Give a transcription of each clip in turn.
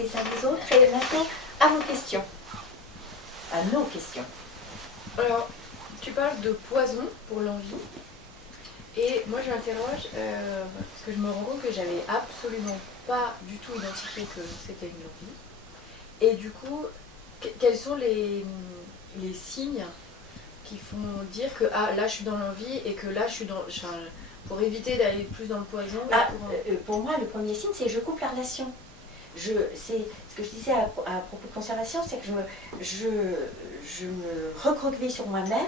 les uns des autres. Et maintenant, à vos questions. À nos questions. Alors, tu parles de poison pour l'envie. Et moi, je m'interroge, parce que je me rends compte que j'avais absolument pas du tout identifié que c'était une envie. Et du coup, quels sont les signes qui font dire que ah, là, je suis dans l'envie et que là, je suis dans... Enfin, pour éviter d'aller plus dans le poison. Pour moi, le premier signe, c'est je coupe la relation. C'est ce que je disais à propos de conservation, c'est que je me recroqueville sur moi-même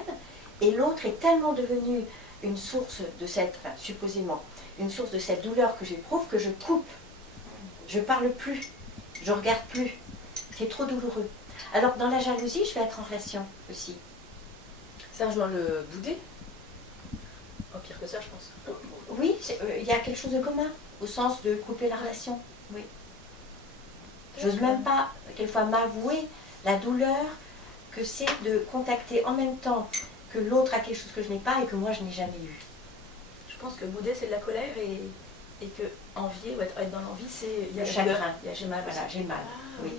et l'autre est tellement devenu une source de cette, enfin, supposément, une source de cette douleur que j'éprouve que je coupe. Je parle plus, je regarde plus. C'est trop douloureux. Alors dans la jalousie, je vais être en relation aussi. Ça rejoint le boudé. Oh, pire que ça, je pense. Oui, il y a quelque chose de commun, au sens de couper la relation. Oui. J'ose même pas, quelquefois, m'avouer la douleur que c'est de contacter en même temps que l'autre a quelque chose que je n'ai pas et que moi je n'ai jamais eu. Je pense que bouder, c'est de la colère et que envier ou être dans l'envie, c'est... Il y a le chagrin. Il y a j'ai mal. Voilà, j'ai mal. Ah, oui.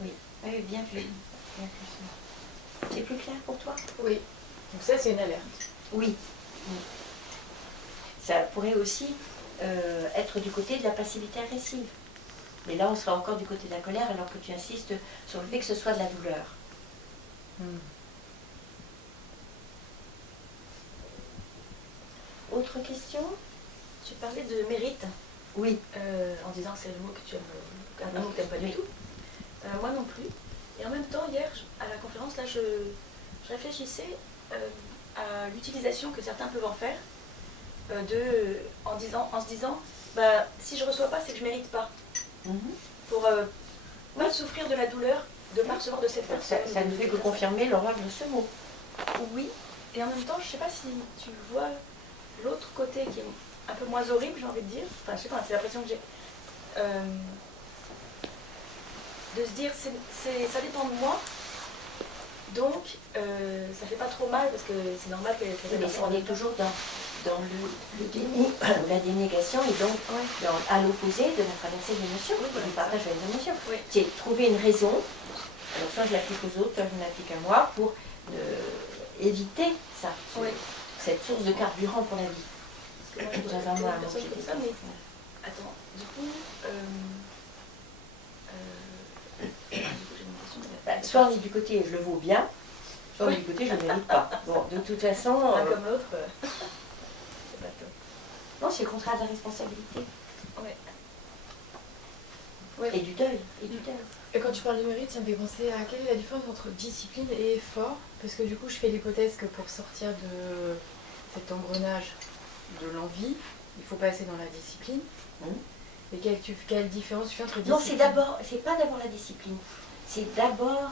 Oui. Oui, bien vu. C'est plus clair pour toi? Oui. Donc ça, c'est une alerte. Oui. Ça pourrait aussi être du côté de la passivité agressive. Mais là, on sera encore du côté de la colère alors que tu insistes sur le fait que ce soit de la douleur. Autre question? Tu parlais de mérite. Oui. En disant que c'est le mot que tu aimes, un mot que tu n'aimes pas du tout. Moi non plus. Et en même temps, hier, à la conférence, là, je réfléchissais à l'utilisation que certains peuvent en faire en se disant, bah, si je ne reçois pas, c'est que je ne mérite pas. Pour pas souffrir de la douleur de ne pas recevoir de cette personne. Ça ne fait que confirmer l'horreur de ce mot. Oui. Et en même temps, je ne sais pas si tu vois l'autre côté qui est un peu moins horrible, j'ai envie de dire. Enfin, je sais pas, c'est l'impression que j'ai. De se dire, ça dépend de moi. Donc, ça fait pas trop mal parce que c'est normal que mais on est toujours dans le déni, la dénégation et donc à l'opposé de la traversée de l'émotion, du partage de l'émotion. Oui. C'est trouver une raison, alors soit je l'applique aux autres, soit je l'applique à moi, pour éviter ça, cette source de carburant pour la vie. Parce que moi, dans un mois, personne qui fait ça, mais attends, du coup, j'ai une question. Soit on est du côté je le vaux bien, soit on est du côté je ne le mérite pas. Bon, de toute façon. L'un comme l'autre, c'est pas top. Non, c'est le contraire de la responsabilité. Ouais. Et du deuil. Et quand tu parles de mérite, ça me fait penser à quelle est la différence entre discipline et effort. Parce que du coup, je fais l'hypothèse que pour sortir de cet engrenage de l'envie, il faut passer dans la discipline. Et quelle différence tu fais entre discipline? Non, c'est pas d'abord la discipline. C'est d'abord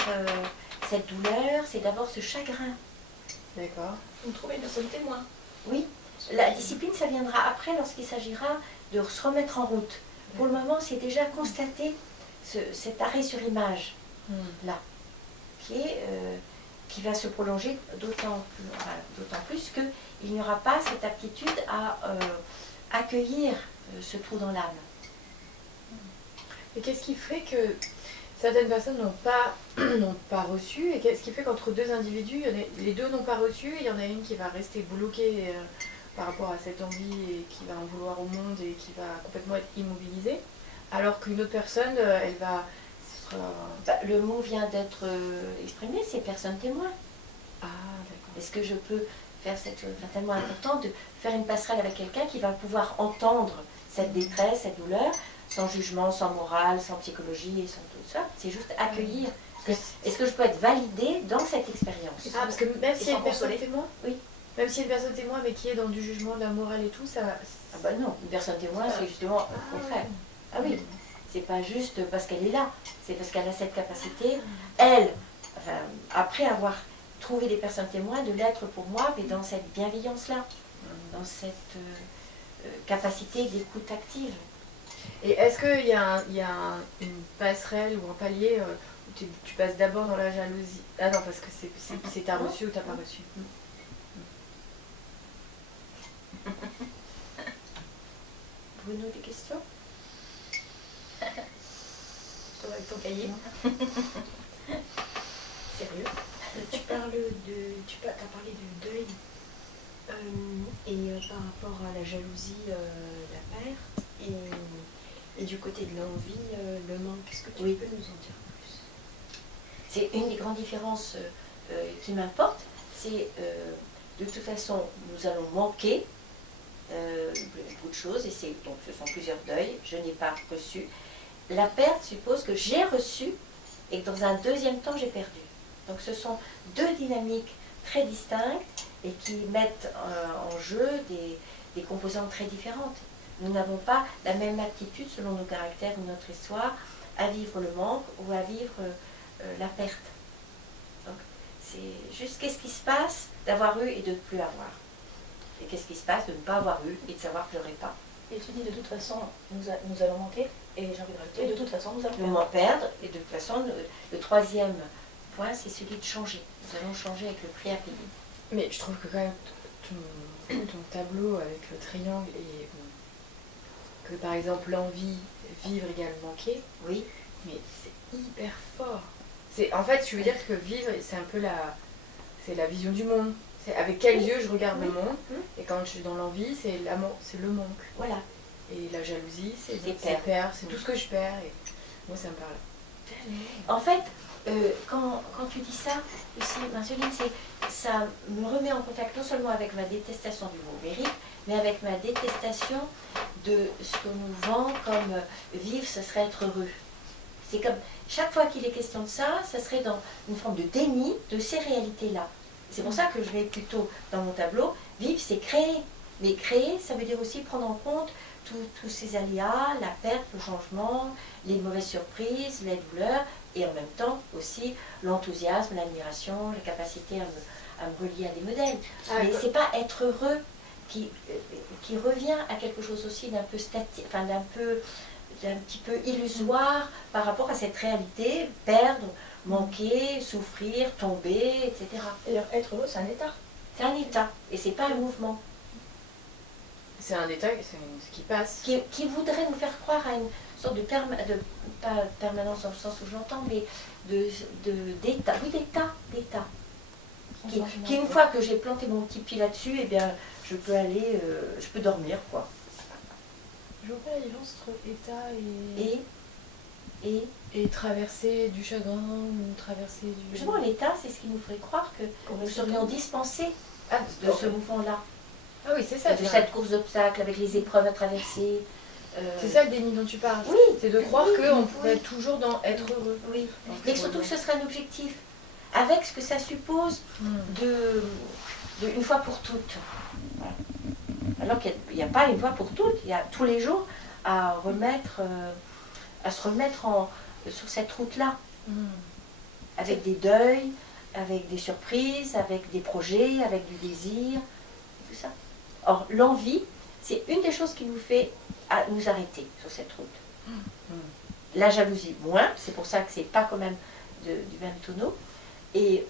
cette douleur, c'est d'abord ce chagrin. D'accord. Donc trouver une personne témoin. Oui. La discipline, ça viendra après lorsqu'il s'agira de se remettre en route. Pour le moment, c'est déjà constater cet arrêt sur image, là, qui va se prolonger d'autant plus qu'il n'y aura pas cette aptitude à accueillir ce trou dans l'âme. Et qu'est-ce qui fait que certaines personnes n'ont pas reçu, et qu'est-ce qui fait qu'entre deux individus, les deux n'ont pas reçu, et il y en a une qui va rester bloquée par rapport à cette envie et qui va en vouloir au monde et qui va complètement être immobilisée, alors qu'une autre personne, elle va... le mot vient d'être exprimé, c'est personne témoin. Ah, d'accord. Est-ce que je peux faire cette chose tellement importante de faire une passerelle avec quelqu'un qui va pouvoir entendre cette détresse, cette douleur, sans jugement, sans morale, sans psychologie et sans tout ça. C'est juste accueillir. Est-ce que je peux être validée dans cette expérience? Ah, parce que même si il y a une personne témoin, oui. Même si une personne témoin, mais qui est dans du jugement, de la morale et tout, ça... Ah bah non, une personne témoin, c'est justement au contraire. Ah oui, c'est pas juste parce qu'elle est là, c'est parce qu'elle a cette capacité, elle, après avoir trouvé des personnes témoins, de l'être pour moi, mais dans cette bienveillance-là, dans cette capacité d'écoute active. Et est-ce qu'il y a, une passerelle ou un palier où tu passes d'abord dans la jalousie? Ah non, parce que c'est t'as reçu ou t'as pas reçu. Bruno, des questions? ton cahier. Sérieux. Tu parles t'as parlé de deuil par rapport à la jalousie, la perte et du côté de l'envie, le manque. Est-ce que tu peux nous en dire plus? C'est une des grandes différences qui m'importe, c'est de toute façon, nous allons manquer beaucoup de choses, et donc ce sont plusieurs deuils, je n'ai pas reçu. La perte suppose que j'ai reçu et que dans un deuxième temps, j'ai perdu. Donc ce sont deux dynamiques très distinctes et qui mettent en jeu des composantes très différentes. Nous n'avons pas la même aptitude, selon nos caractères ou notre histoire, à vivre le manque ou à vivre la perte. Donc c'est juste qu'est-ce qui se passe d'avoir eu et de ne plus avoir. Et qu'est-ce qui se passe de ne pas avoir eu et de savoir que je n'aurai pas. Et tu dis de toute façon, nous allons manquer, et j'ai envie de rajouter, de toute façon, nous allons Nous m'en perdre, et de toute façon, le troisième point, c'est celui de changer. Nous allons changer avec le prix à payer. Mais je trouve que quand même ton tableau avec le triangle et que par exemple l'envie, vivre égale manquer, oui, mais c'est hyper fort. En fait, je veux dire que vivre, c'est un peu la vision du monde. C'est avec quels yeux je regarde le monde. Et quand je suis dans l'envie, c'est l'amour, c'est le manque. Voilà. Et la jalousie, c'est perdre. C'est tout ce que je perds. Et moi, ça me parle tellement. En fait, quand tu dis ça, aussi, Marceline, ça me remet en contact non seulement avec ma détestation du mot mérite, mais avec ma détestation de ce que nous vend comme vivre, ce serait être heureux. C'est comme, chaque fois qu'il est question de ça, ça serait dans une forme de déni de ces réalités-là. C'est pour ça que je vais plutôt dans mon tableau, vivre, c'est créer. Mais créer, ça veut dire aussi prendre en compte tous ces aléas, la perte, le changement, les mauvaises surprises, les douleurs, et en même temps aussi l'enthousiasme, l'admiration, la capacité à me relier à des modèles. Mais c'est pas être heureux qui revient à quelque chose aussi d'un peu statique, enfin d'un petit peu illusoire par rapport à cette réalité, perdre, manquer, souffrir, tomber, etc. D'ailleurs, être heureux, c'est un état. C'est un état, et c'est pas un mouvement. C'est un état, c'est ce qui passe. Qui voudrait nous faire croire à une sorte de pas permanence dans le sens où j'entends, mais d'état, oui, d'état. Qui, une fois que j'ai planté mon petit pied là-dessus, eh bien, je peux aller, je peux dormir, quoi. Je vois pas la différence entre état et traverser du chagrin ou traverser du... Justement, l'état, c'est ce qui nous ferait croire que nous serions dispensés de ce mouvement-là. Ah oui, c'est ça. De cette course d'obstacles avec les épreuves à traverser. C'est ça le déni dont tu parles. Oui. C'est de croire qu'on pourrait toujours être heureux. Oui. Mais surtout que ce serait un objectif. Avec ce que ça suppose de une fois pour toutes. Voilà. Alors qu'il n'y a pas une fois pour toutes. Il y a tous les jours à se remettre sur cette route-là. Avec des deuils, avec des surprises, avec des projets, avec du désir, tout ça. Or, l'envie, c'est une des choses qui nous fait nous arrêter sur cette route. La jalousie, moins, c'est pour ça que c'est pas quand même du même tonneau. Et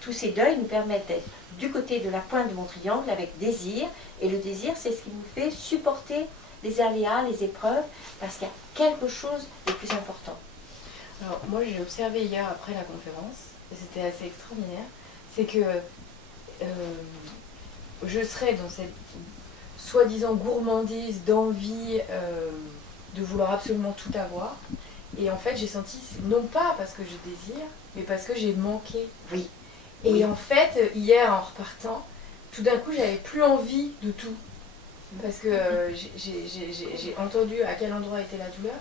tous ces deuils nous permettent d'être du côté de la pointe de mon triangle avec désir. Et le désir, c'est ce qui nous fait supporter les aléas, les épreuves, parce qu'il y a quelque chose de plus important. Alors, moi, j'ai observé hier après la conférence, et c'était assez extraordinaire, c'est que je serais dans cette soi-disant gourmandise, d'envie, de vouloir absolument tout avoir. Et en fait, j'ai senti, non pas parce que je désire, mais parce que j'ai manqué. Oui. Et en fait, hier, en repartant, tout d'un coup, j'avais plus envie de tout. Parce que j'ai entendu à quel endroit était la douleur.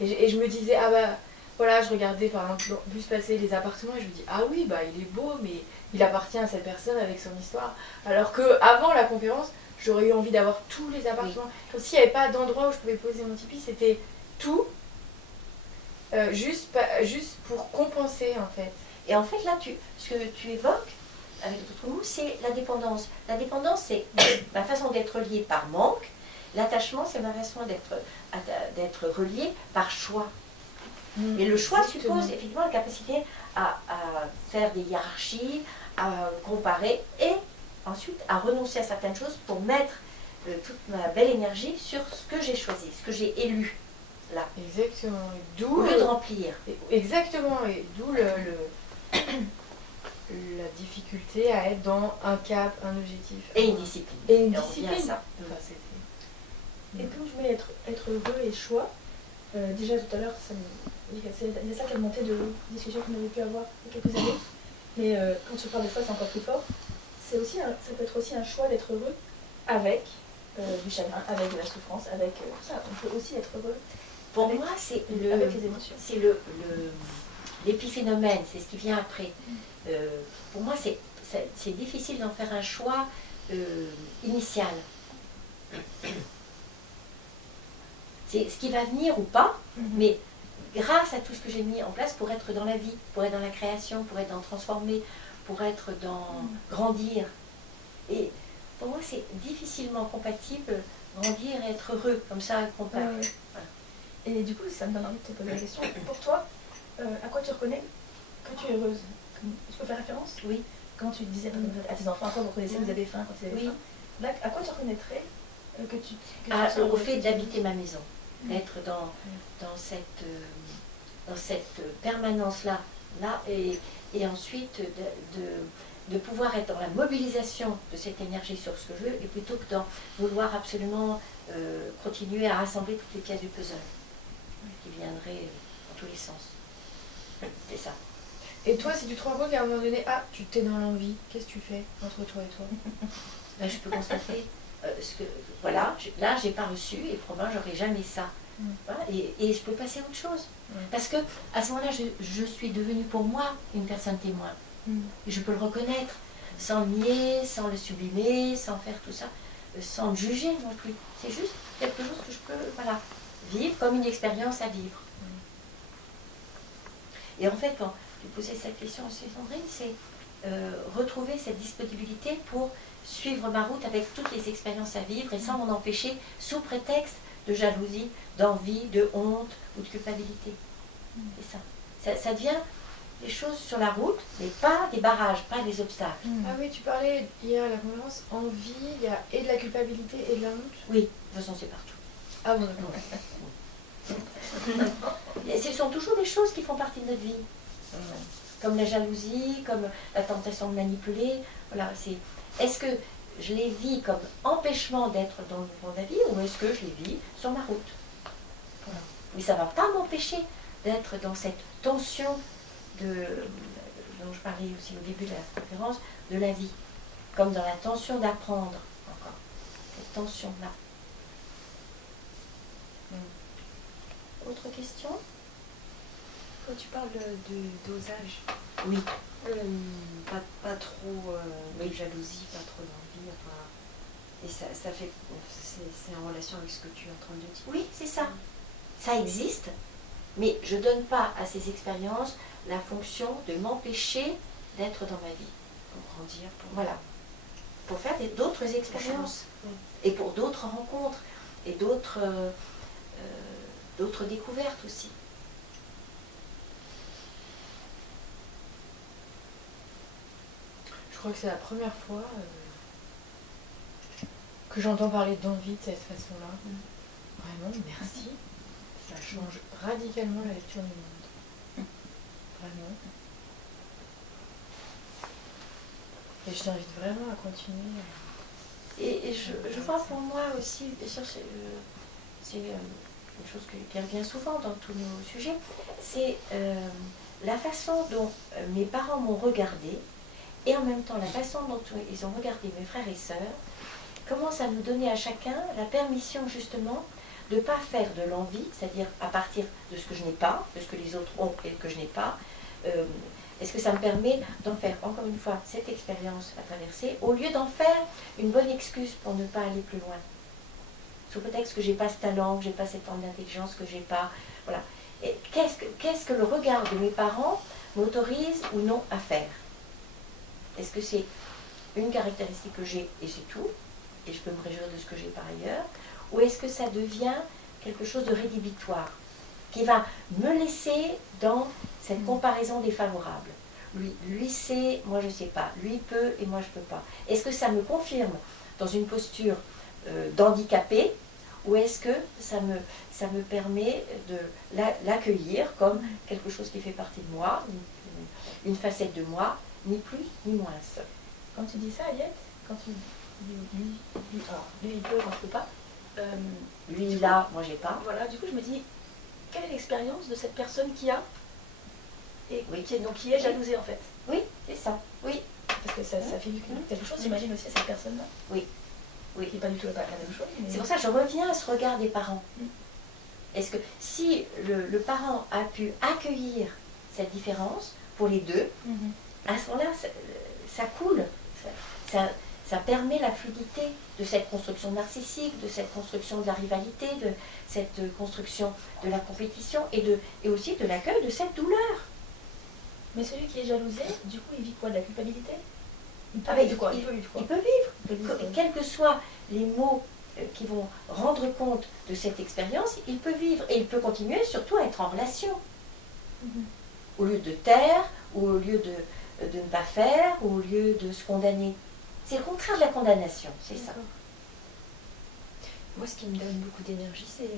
Et je me disais, ah bah, voilà, je regardais par exemple le bus passer les appartements et je me dis, ah oui, bah il est beau, mais il appartient à cette personne avec son histoire. Alors que avant la conférence, j'aurais eu envie d'avoir tous les appartements. Comme s'il n'y avait pas d'endroit où je pouvais poser mon tipi, c'était tout, juste pour compenser en fait. Et en fait, là, ce que tu évoques, avec d'autres mots, c'est la dépendance. La dépendance, c'est ma façon d'être liée par manque. L'attachement, c'est ma façon d'être reliée par choix. Et le choix suppose effectivement la capacité à faire des hiérarchies, à comparer et ensuite à renoncer à certaines choses pour mettre toute ma belle énergie sur ce que j'ai choisi, ce que j'ai élu. là. Exactement. Et Au d'où lieu de remplir. exactement, et d'où la difficulté à être dans un cap, un objectif. Et une discipline. Et une on revient à discipline. ça. Enfin, c'était- Et quand je mets être heureux et choix, déjà tout à l'heure, il y a ça qui a monté de discussions qu'on avait pu avoir il y a quelques années. Mais quand tu parles de choix, c'est encore plus fort. Ça peut être aussi un choix d'être heureux avec du chagrin, avec de la souffrance, avec ça. On peut aussi être heureux Pour avec- moi, c'est avec les émotions. c'est l'épiphénomène, c'est ce qui vient après. Pour moi, c'est difficile d'en faire un choix initial. C'est ce qui va venir ou pas, mais grâce à tout ce que j'ai mis en place pour être dans la vie, pour être dans la création, pour être dans transformer, pour être dans grandir. Et pour moi, c'est difficilement compatible grandir et être heureux, comme ça, compact. Ouais. Et du coup, ça me donne envie de te poser la question. Pour toi, à quoi tu reconnais que tu es heureuse? Tu peux faire référence? Oui. Quand tu disais à tes enfants, à quoi vous reconnaissez que vous avez faim quand vous avez Oui. faim? Là, à quoi tu reconnaîtrais que tu Au fait d'habiter ma maison, d'être dans cette permanence-là, et ensuite de pouvoir être dans la mobilisation de cette énergie sur ce que je veux, et plutôt que d'en vouloir absolument continuer à rassembler toutes les pièces du puzzle qui viendraient dans tous les sens. C'est ça. Et toi, si tu te rends compte qu'à un moment donné, tu t'es dans l'envie, qu'est-ce que tu fais entre toi et toi? Ben, je peux constater voilà, là j'ai pas reçu et probablement j'aurai jamais ça. Voilà, et je peux passer à autre chose. Parce que à ce moment-là, je suis devenue pour moi une personne témoin. Et je peux le reconnaître, sans le nier, sans le sublimer, sans faire tout ça, sans le juger non plus. C'est juste quelque chose que je peux vivre comme une expérience à vivre. Et en fait, quand tu posais cette question aussi, Sandrine, c'est retrouver cette disponibilité pour suivre ma route avec toutes les expériences à vivre et sans m'en empêcher sous prétexte de jalousie, d'envie, de honte ou de culpabilité. C'est ça. Ça devient des choses sur la route, mais pas des barrages, pas des obstacles. Ah oui, tu parlais hier à la conférence, envie, il y a et de la culpabilité et de la honte. Oui, de toute façon c'est partout. Ah bon, d'accord. Et ce sont toujours des choses qui font partie de notre vie. Comme la jalousie, comme la tentation de manipuler. Voilà, est-ce que je les vis comme empêchement d'être dans le mouvement de la vie ou est-ce que je les vis sur ma route? Voilà. Mais ça ne va pas m'empêcher d'être dans cette tension dont je parlais aussi au début de la conférence, de la vie. Comme dans la tension d'apprendre encore. Cette tension-là. Autre question? Quand tu parles de dosage, Oui. pas trop de jalousie, pas trop d'envie, et ça fait, c'est en relation avec ce que tu es en train de dire. Oui, c'est ça. Ça existe, mais je ne donne pas à ces expériences la fonction de m'empêcher d'être dans ma vie. Pour grandir, Voilà. Pour faire d'autres expériences. Et pour d'autres rencontres. Et d'autres découvertes aussi. Je crois que c'est la première fois que j'entends parler d'envie de cette façon-là. Vraiment, merci. Ça change radicalement la lecture du monde. Vraiment. Et je t'invite vraiment à continuer. Et je vois pour moi aussi, bien sûr, c'est une chose qui revient souvent dans tous nos sujets, c'est la façon dont mes parents m'ont regardé, et en même temps la façon dont ils ont regardé mes frères et sœurs, commence à nous donner à chacun la permission justement de ne pas faire de l'envie, c'est-à-dire à partir de ce que je n'ai pas, de ce que les autres ont et que je n'ai pas. Est-ce que ça me permet d'en faire encore une fois cette expérience à traverser, au lieu d'en faire une bonne excuse pour ne pas aller plus loin, sous prétexte que j'ai pas ce talent, que j'ai pas cette forme d'intelligence, que j'ai pas, voilà. Et qu'est-ce que le regard de mes parents m'autorise ou non à faire? Est-ce que c'est une caractéristique que j'ai et c'est tout, et je peux me réjouir de ce que j'ai par ailleurs, ou est-ce que ça devient quelque chose de rédhibitoire, qui va me laisser dans cette comparaison défavorable? Lui sait, moi je ne sais pas, lui peut et moi je ne peux pas. Est-ce que ça me confirme dans une posture d'handicapé, ou est-ce que ça me permet de l'accueillir comme quelque chose qui fait partie de moi, une facette de moi, ni plus ni moins. Quand tu dis ça, Aliette, quand tu lui, il peut, moi je peux pas. Lui il a, moi j'ai pas. Voilà, du coup je me dis, quelle est l'expérience de cette personne qui a et Oui. qui est jalousée en fait? Oui, c'est ça, oui. Parce que ça fait vivre quelque chose, j'imagine aussi à cette personne-là. Oui. Oui. Qui n'est pas du tout la même chose. Mais... C'est pour ça que je reviens à ce regard des parents. Mm. Est-ce que si le parent a pu accueillir cette différence pour les deux, à ce moment-là, ça coule. Ça permet la fluidité de cette construction narcissique, de cette construction de la rivalité, de cette construction de la compétition et aussi de l'accueil de cette douleur. Mais celui qui est jalousé, du coup, il vit quoi? De la culpabilité? Il peut Ah ben, vivre quoi? Il peut vivre quoi? Il peut vivre. Quels que soient les mots qui vont rendre compte de cette expérience, il peut vivre. Et il peut continuer surtout à être en relation. Au lieu de taire, ou au lieu de ne pas faire, ou au lieu de se condamner. C'est le contraire de la condamnation, c'est ça. Moi, ce qui me donne beaucoup d'énergie, c'est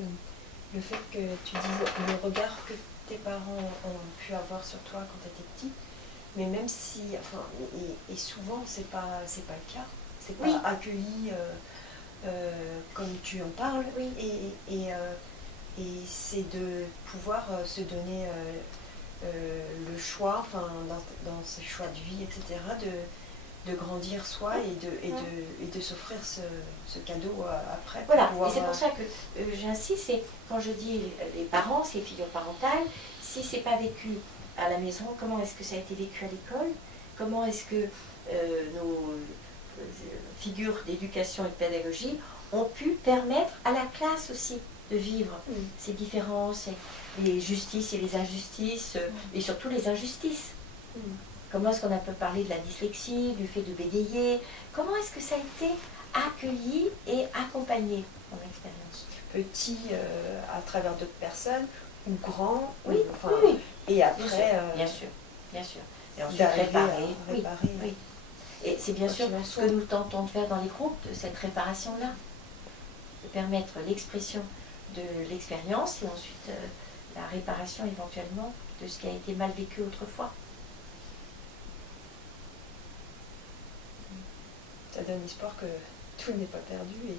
le fait que tu dises le regard que tes parents ont pu avoir sur toi quand tu étais petit. Mais même si, enfin, et souvent, c'est pas le cas. C'est pas accueilli comme tu en parles. Oui. Et c'est de pouvoir se donner le choix, enfin, dans ses choix de vie, etc., de grandir soi et de s'offrir ce cadeau après. Voilà, pouvoir, et c'est pour ça que j'insiste, c'est quand je dis les parents, ces figures parentales, si c'est pas vécu à la maison, comment est-ce que ça a été vécu à l'école? Comment est-ce que nos figures d'éducation et de pédagogie ont pu permettre à la classe aussi de vivre ces différences, les justices et les injustices, et surtout les injustices. Comment est-ce qu'on a pu parler de la dyslexie, du fait de bégayer? Comment est-ce que ça a été accueilli et accompagné dans l'expérience? Petit à travers d'autres personnes, ou grand, Oui, enfin, oui. et après... Bien sûr. Et ensuite d'arriver réparer. à réparer. Oui. Et c'est bien sûr ce que nous tentons de faire dans les groupes, de cette réparation-là. De permettre l'expression de l'expérience et ensuite la réparation éventuellement de ce qui a été mal vécu autrefois. Ça donne espoir que tout n'est pas perdu et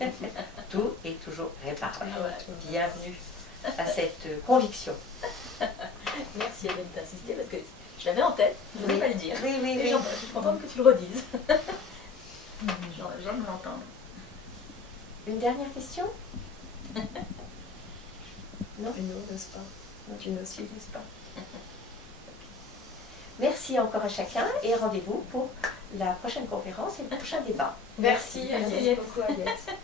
que... Tout est toujours réparable. Voilà. Bienvenue à cette conviction. Merci Hélène d'insister parce que je l'avais en tête, je ne voulais pas le dire. Oui, Et je suis contente que tu le redises. J'aime l'entendre. Une dernière question? Non? Une autre, n'est-ce pas? Tu n'oses pas. Merci encore à chacun et rendez-vous pour la prochaine conférence et le prochain débat. Merci, Merci Aliette. beaucoup, Aliette.